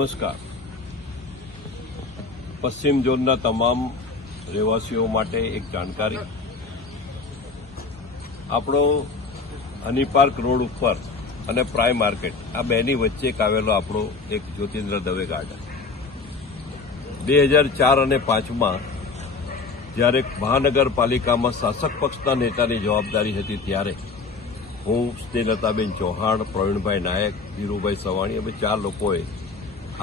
નમસ્કાર. પશ્ચિમ ઝોનના તમામ રહેવાસીઓ માટે એક જાણકારી. આપણો હની પાર્ક રોડ ઉપર અને પ્રાઇમ માર્કેટ આ બેની વચ્ચે એક આવેલો આપણો એક જ્યોતિન્દ્ર દવે ગાર્ડન 2004 અને 5માં જ્યારે મહાનગરપાલિકામાં શાસક પક્ષના નેતાની જવાબદારી હતી ત્યારે હું સ્નેહલતાબેન ચૌહાણ, પ્રવીણભાઈ નાયક, ધીરુભાઈ સવાણી અમે 4 લોકોએ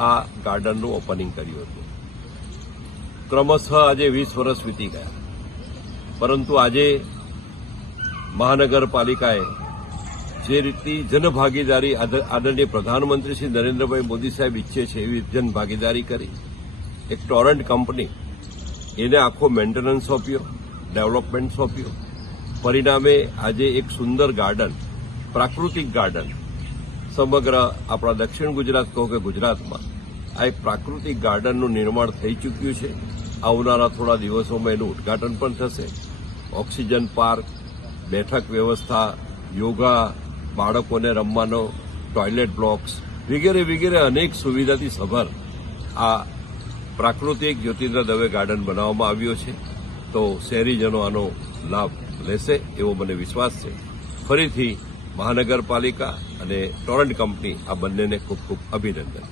આ ગાર્ડનનું ઓપનિંગ કર્યું હતું. ક્રમશઃ આજે 20 વર્ષ વીતી ગયા, પરંતુ આજે મહાનગરપાલિકાએ જે રીતની જનભાગીદારી આદરણીય પ્રધાનમંત્રી શ્રી નરેન્દ્રભાઈ મોદી સાહેબ ઈચ્છે છે એવી જનભાગીદારી કરી એક ટોરન્ટ કંપની એને આખો મેન્ટેનન્સ સોંપ્યો, ડેવલપમેન્ટ સોંપ્યો. પરિણામે આજે એક સુંદર ગાર્ડન, પ્રાકૃતિક ગાર્ડન સમગ્ર આપણા દક્ષિણ ગુજરાત કહો કે ગુજરાતમાં આ એક પ્રાકૃતિક ગાર્ડનનું નિર્માણ થઈ ચૂક્યું છે. આવનારા થોડા દિવસોમાં એનું ઉદઘાટન પણ થશે. ઓક્સિજન પાર્ક, બેઠક વ્યવસ્થા, યોગા, બાળકોને રમવાનો ટોયલેટ બ્લોક્સ વગેરે વગેરે અનેક સુવિધાથી સભર આ પ્રાકૃતિક જ્યોતિન્દ્ર દવે ગાર્ડન બનાવવામાં આવ્યો છે. તો શહેરીજનો આનો લાભ લેશે એવો મને વિશ્વાસ છે. ફરીથી મહાનગરપાલિકા અને ટોરન્ટ કંપની આ બંનેને ખૂબ ખૂબ અભિનંદન.